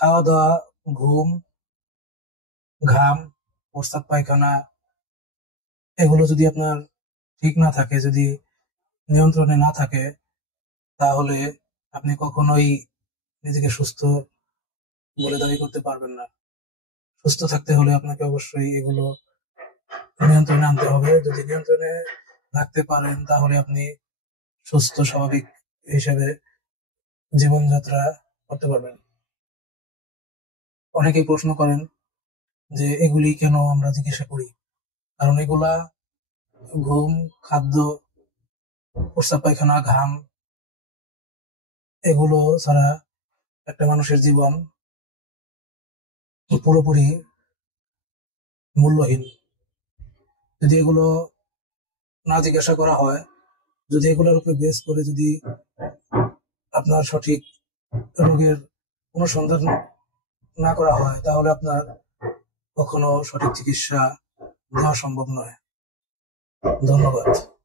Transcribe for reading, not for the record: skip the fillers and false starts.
খাওয়া দাওয়া, ঘুম, ঘাম, প্রস্রাব পায়খানা এগুলো যদি আপনার ঠিক না থাকে, যদি নিয়ন্ত্রণে না থাকে, তাহলে আপনি কখনোই নিজেকে সুস্থ বলে দাবি করতে পারবেন না। সুস্থ থাকতে হলে আপনাকে অবশ্যই এগুলো নিয়ন্ত্রণে আনতে হবে। যদি নিয়ন্ত্রণে রাখতে পারেন তাহলে আপনি সুস্থ স্বাভাবিক হিসেবে জীবনযাত্রা করতে পারবেন। অনেকেই প্রশ্ন করেন যে এগুলি কেন আমরা চিকিৎসা করি। কারণ এগুলা ঘুম, খাদ্য, প্রস্রাব পায়খানা, ঘাম এগুলো ছাড়া একটা মানুষের জীবন পুরোপুরি মূল্যহীন। যদি এগুলো না জিজ্ঞাসা করা হয়, যদি এগুলোর উপর বেস করে যদি আপনার সঠিক রোগের অনুসন্ধান না করা হয়, তাহলে আপনার কখনো সঠিক চিকিৎসা দেওয়া সম্ভব নয়। ধন্যবাদ।